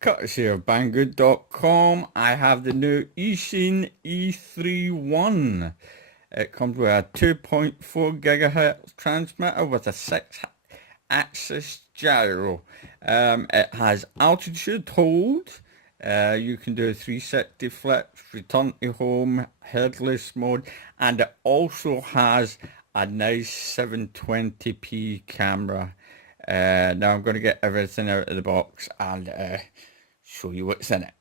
Courtesy of Banggood.com, I have the new Eachine E31. It comes with a 2.4 gigahertz transmitter with a 6-axis gyro. It has altitude hold. You can do a 360 flips, return to home, headless mode, and it also has a nice 720p camera. Now I'm going to get everything out of the box and show you what's in it.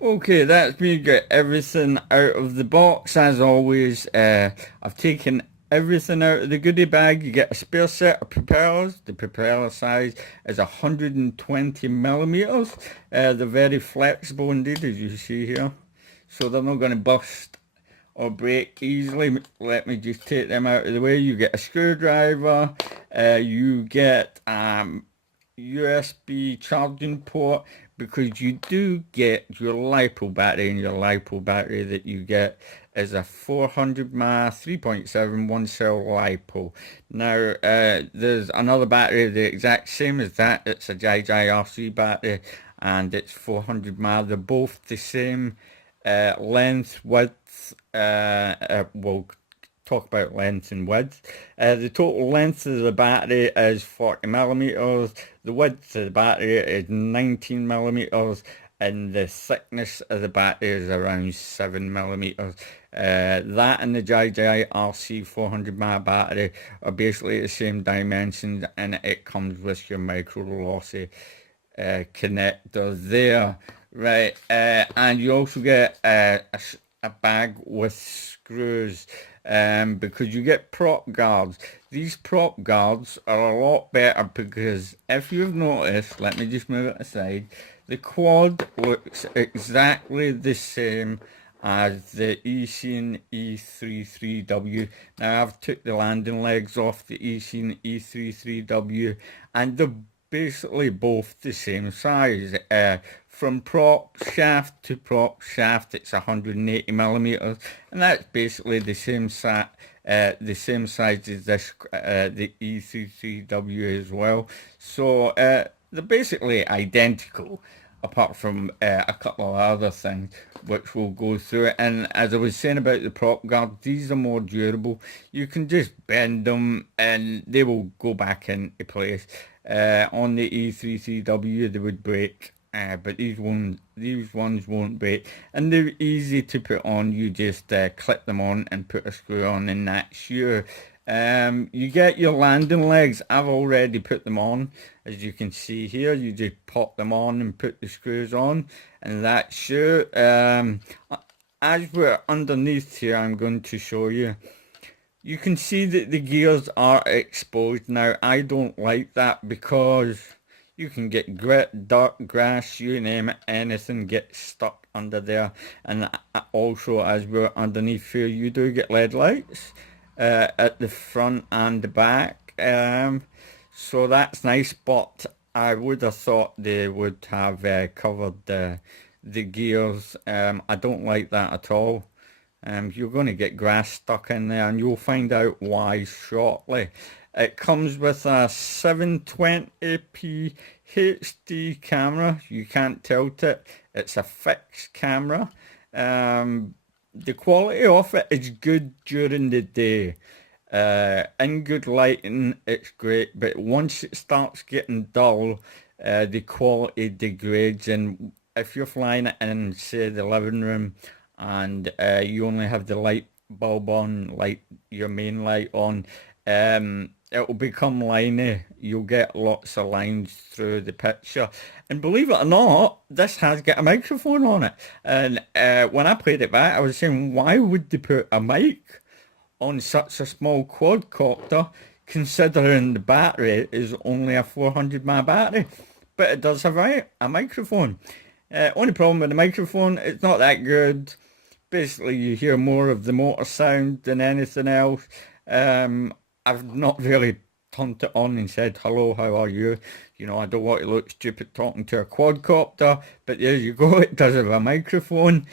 Okay, that's me get everything out of the box. As always, I've taken everything out of the goodie bag. You get a spare set of propellers. The propeller size is 120 millimeters. They're very flexible indeed, as you see here, so they're not going to burst or break easily. Let me just take them out of the way. You get a screwdriver, you get USB charging port, because you do get your LiPo battery, and your LiPo battery that you get is a 400 mAh 3.7 one cell LiPo. Now there's another battery the exact same as that. It's a JJRC battery and it's 400 mAh. They're both the same length, width. We'll talk about length and width. The total length of the battery is 40 millimeters. The width of the battery is 19 millimeters, and the thickness of the battery is around 7 millimeters. That and the JJRC 400 mAh battery are basically the same dimensions, and it comes with your micro lossy connector there, right? And you also get a bag with screws, because you get prop guards. These prop guards are a lot better because if you've noticed, let me just move it aside, the quad looks exactly the same as the Eachine E33W. Now I've took the landing legs off the Eachine E33W and they're basically both the same size. From prop shaft to prop shaft, it's 180 millimeters, and that's basically the same size as this the E33W as well. So they're basically identical, apart from a couple of other things which we'll go through. And as I was saying about the prop guard, these are more durable. You can just bend them and they will go back into place. On the E33W they would break, but these ones won't break, and they're easy to put on. You just clip them on and put a screw on, and that's you. You get your landing legs. I've already put them on, as you can see here. You just pop them on and put the screws on, and that's you. As we're underneath here, I'm going to show you. You can see that the gears are exposed. Now I don't like that because you can get grit, dirt, grass, you name it, anything gets stuck under there. And also, as we're underneath here, you do get LED lights at the front and the back. So that's nice, but I would have thought they would have covered the gears. I don't like that at all. You're going to get grass stuck in there, and you'll find out why shortly. It comes with a 720p HD camera. You can't tilt it. It's a fixed camera. The quality of it is good during the day. In good lighting, it's great, but once it starts getting dull, the quality degrades. And if you're flying it in, say, the living room, and you only have the light bulb on, like your main light on, it will become liney. You'll get lots of lines through the picture. And believe it or not, this has got a microphone on it. And when I played it back, I was saying, why would they put a mic on such a small quadcopter, considering the battery is only a 400 mAh battery? But it does have a microphone. Only problem with the microphone, it's not that good. Basically, you hear more of the motor sound than anything else. I've not really turned it on and said, hello, how are you? You know, I don't want to look stupid talking to a quadcopter, but there you go, it does have a microphone.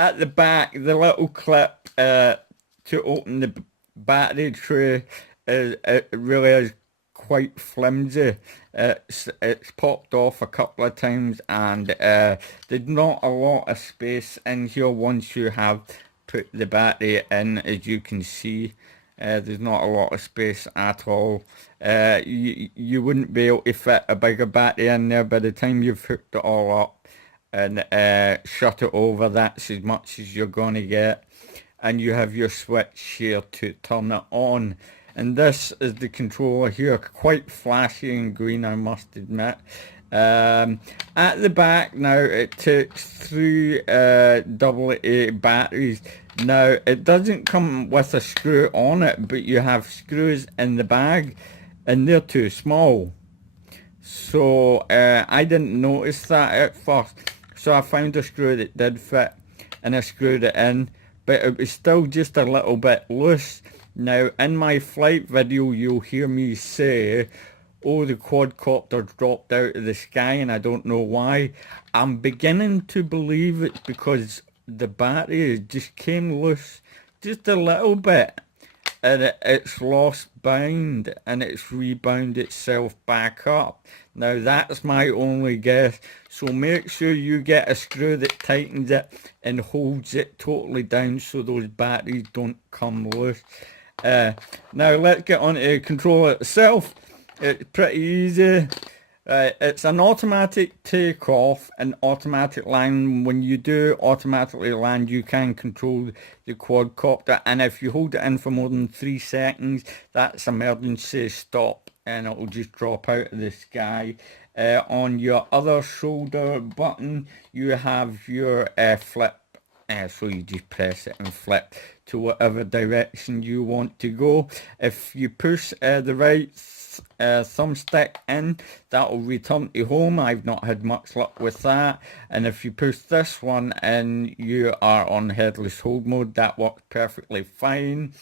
at the back, the little clip to open the battery tray it really is quite flimsy. It's popped off a couple of times, and there's not a lot of space in here once you have put the battery in. As you can see, there's not a lot of space at all. You wouldn't be able to fit a bigger battery in there. By the time you've hooked it all up and shut it over, that's as much as you're going to get. And you have your switch here to turn it on. And this is the controller here, quite flashy and green, I must admit. At the back now, it takes 3 AA batteries. Now, it doesn't come with a screw on it, but you have screws in the bag, and they're too small. So I didn't notice that at first. So I found a screw that did fit, and I screwed it in, but it was still just a little bit loose. Now, in my flight video, you'll hear me say, oh, the quadcopter dropped out of the sky, and I don't know why. I'm beginning to believe it's because the battery just came loose just a little bit, and it's lost bound, and it's rebound itself back up. Now, that's my only guess. So make sure you get a screw that tightens it and holds it totally down so those batteries don't come loose. Now let's get on to the controller itself. It's pretty easy. It's an automatic takeoff and automatic land. When you do automatically land, you can control the quadcopter, and if you hold it in for more than 3 seconds, that's emergency stop, and it will just drop out of the sky. On your other shoulder button, you have your flip. So you just press it and flip to whatever direction you want to go. If you push the right thumbstick in, that will return to home. I've not had much luck with that. And if you push this one in, you are on headless hold mode. That works perfectly fine.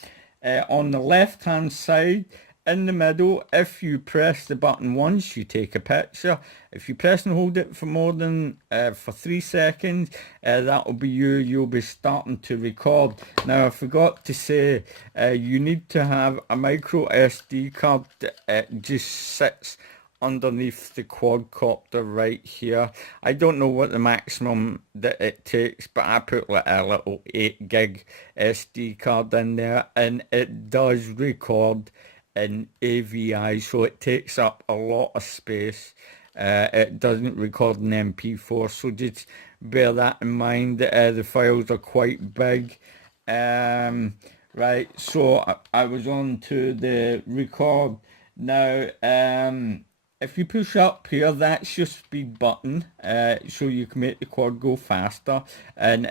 On the left hand side, in the middle, if you press the button once, you take a picture. If you press and hold it for more than for 3 seconds, that will be you'll be starting to record. Now, I forgot to say, you need to have a micro SD card that just sits underneath the quadcopter right here. I don't know what the maximum that it takes, but I put like a little 8 gig SD card in there, and it does record in AVI, so it takes up a lot of space. It doesn't record in MP4, so just bear that in mind. The files are quite big. Right, so I was on to the record. Now, if you push up here, that's your speed button, so you can make the quad go faster, and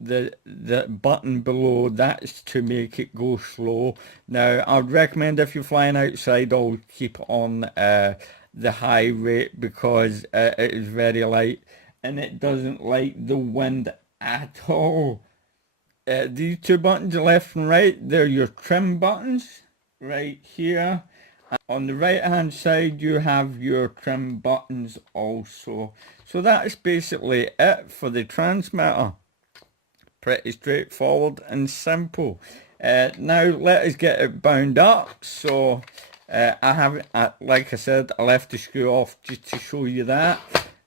the button below, that's to make it go slow. Now, I'd recommend if you're flying outside, I'll keep on the high rate, because it is very light, and it doesn't like the wind at all. These 2 buttons, left and right, they're your trim buttons, right here. On the right hand side, you have your trim buttons also. So that's basically it for the transmitter. Pretty straightforward and simple. Now let us get it bound up. So I have, like I said, I left the screw off just to show you that.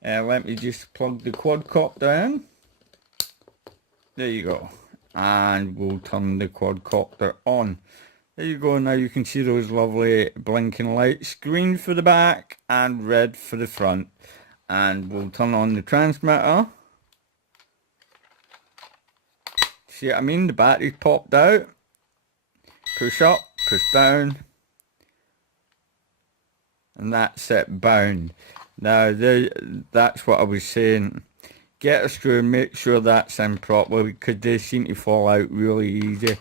Let me just plug the quadcopter in. There you go. And we'll turn the quadcopter on. There you go. Now you can see those lovely blinking lights. Green for the back and red for the front. And we'll turn on the transmitter. See what I mean? The battery's popped out. Push up, push down. And that's it, bound. Now that's what I was saying. Get a screw and make sure that's in properly, because they seem to fall out really easy.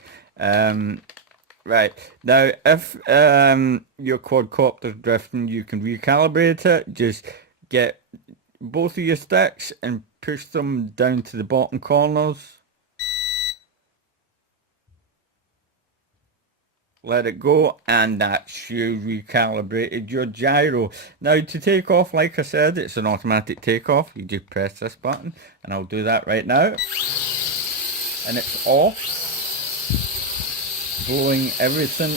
Right, now if your quadcopter's drifting, you can recalibrate it. Just get both of your sticks and push them down to the bottom corners. Let it go, and that's you recalibrated your gyro. Now to take off, like I said, it's an automatic takeoff. You just press this button, and I'll do that right now. and it's off, blowing everything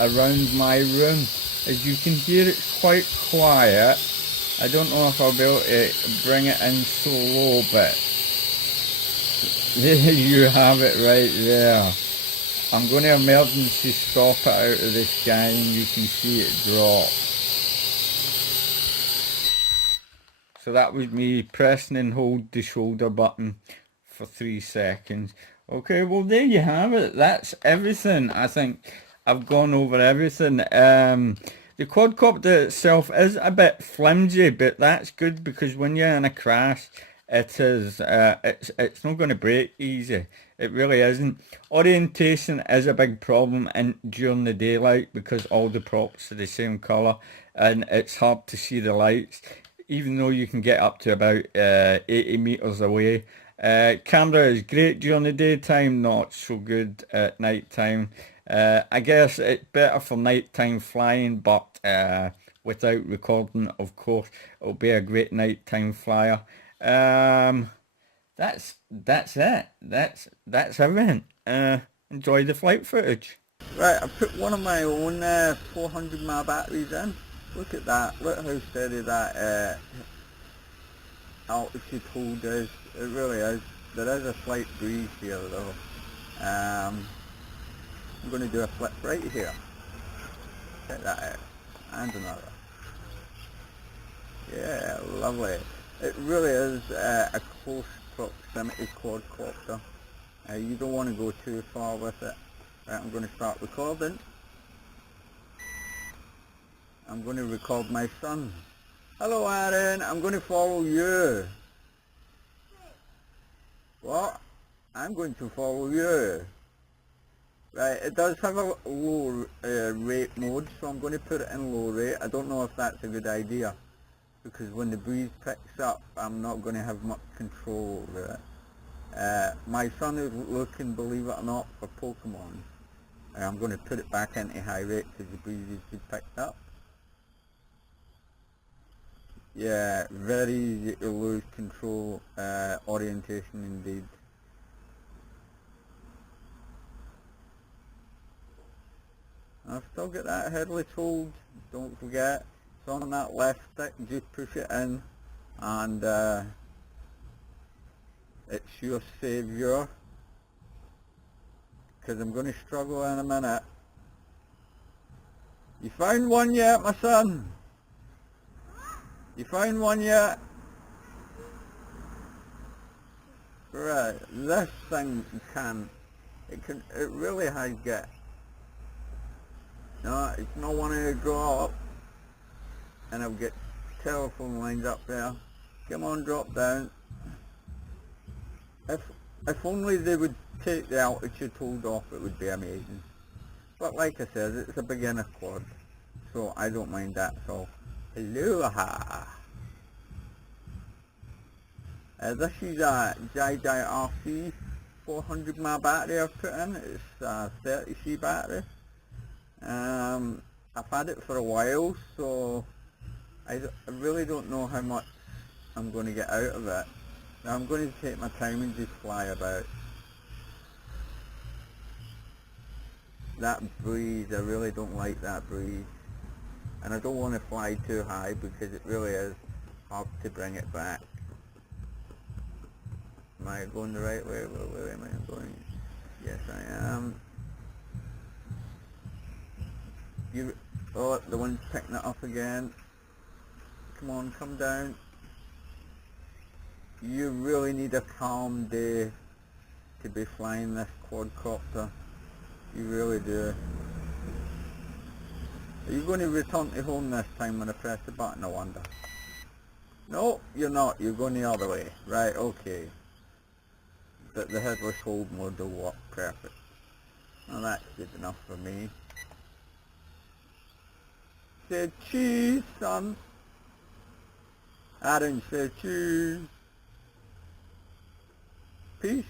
around my room. As you can hear, it's quite quiet. I don't know if I'll be able to bring it in slow, but there you have it right there. I'm going to emergency stop it out of the sky and you can see it drop. So that was me pressing and hold the shoulder button for 3 seconds. Okay, well there you have it. That's everything. I think I've gone over everything. The quadcopter itself is a bit flimsy, but that's good because when you're in a crash, it's not going to break easy. It really isn't. Orientation is a big problem during the daylight because all the props are the same colour and it's hard to see the lights, even though you can get up to about 80 metres away. Camera is great during the daytime, not so good at night time. I guess it's better for nighttime flying, but without recording, of course, it'll be a great nighttime flyer. That's it. That's everything. Enjoy the flight footage. Right, I put one of my own 400 mAh batteries in. Look at that. Look how steady that altitude hold is. It really is. There is a slight breeze here though. I'm going to do a flip right here. Check that out. And another. Yeah, lovely. It really is a close proximity quadcopter. You don't want to go too far with it. Right, I'm going to start recording. I'm going to record my son. Hello Aaron, I'm going to follow you. What? I'm going to follow you. Right, it does have a low rate mode, so I'm going to put it in low rate. I don't know if that's a good idea, because when the breeze picks up, I'm not going to have much control over it. My son is looking, believe it or not, for Pokemon. I'm going to put it back into high rate because the breeze is picked up. Yeah, very easy to lose control, orientation indeed. I've still got that headless hold, don't forget. It's on that left stick, just push it in and it's your saviour. Because I'm going to struggle in a minute. You found one yet, my son? You found one yet? Right, this thing it really has got. No, it's not wanting to draw up. And I've got telephone lines up there. Come on, drop down. If only they would take the altitude hold off, it would be amazing. But like I said, it's a beginner quad, so I don't mind that at all. Aloha! This is a JJRC 400 mAh battery I've put in. It's a 30C battery. I've had it for a while, so I really don't know how much I'm going to get out of it. Now I'm going to take my time and just fly about. That breeze, I really don't like that breeze. And I don't want to fly too high because it really is hard to bring it back. Am I going the right way? Where am I going? Yes, I am. Oh, the wind's picking it up again. Come on, come down. You really need a calm day to be flying this quadcopter. You really do. Are you going to return to home this time when I press the button, I wonder? No, you're not. You're going the other way. Right, okay. But the headless hold mode will work perfect. Well, that's good enough for me. Say cheese, son. Aaron said cheese. Peace.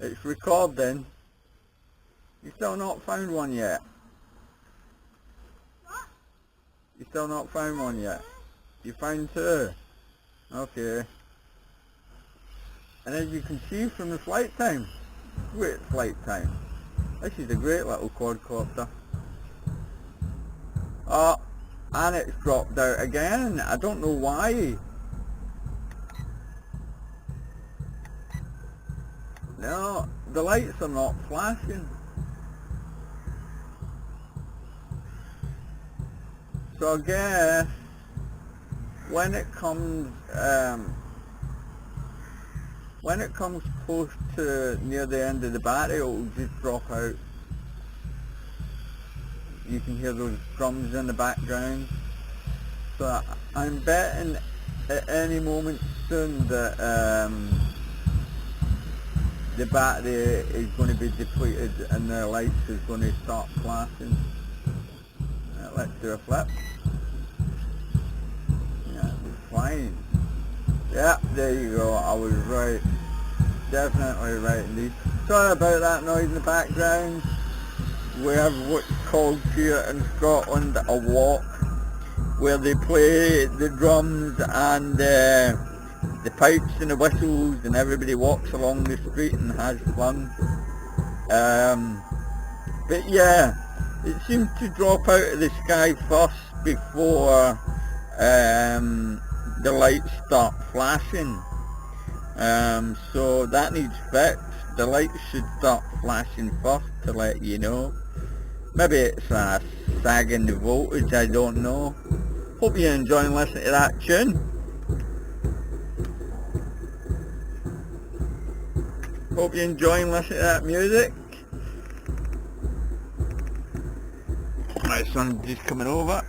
It's recording. You still not found one yet? You still not found one yet? You found two? Okay. And as you can see from the flight time, great flight time. This is a great little quadcopter. Oh, and it's dropped out again. I don't know why. No, the lights are not flashing. So I guess when it comes close to near the end of the battery, it will just drop out. You can hear those drums in the background. So I'm betting at any moment soon that the battery is going to be depleted and the lights is going to start flashing. Let's do a flip. Yeah, it's fine. Yeah, there you go. I was right. Definitely right indeed. Sorry about that noise in the background. We have what's called here in Scotland a walk, where they play the drums and the pipes and the whistles, and everybody walks along the street and has fun. But yeah, it seems to drop out of the sky first before the lights start flashing. So that needs fixed. The lights should start flashing first to let you know. Maybe it's a sag in the voltage, I don't know. Hope you're enjoying listening to that tune. Hope you're enjoying listening to that music. My son's just coming over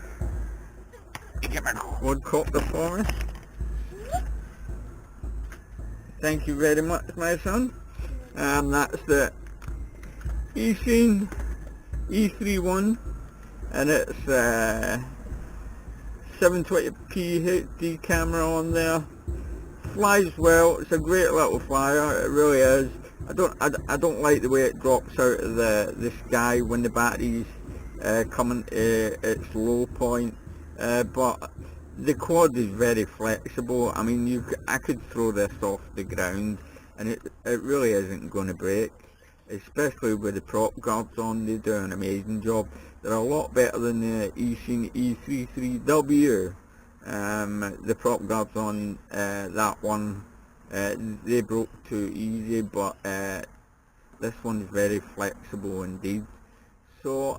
to get my quadcopter for me. Thank you very much, my son. That's the Eachine E31, and it's 720p HD camera on there. Flies well. It's a great little flyer. It really is. I don't like the way it drops out of the sky when the battery's coming to its low point. But the quad is very flexible. I mean, I could throw this off the ground and it really isn't going to break, especially with the prop guards on. They do an amazing job. They're a lot better than the Eachine E33W. The prop guards on that one, they broke too easy, but this one's very flexible indeed. So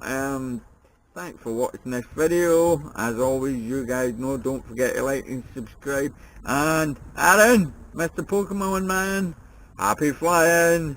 thanks for watching this video. As always, you guys know, don't forget to like and subscribe. And Aaron, Mr. Pokemon Man, happy flying!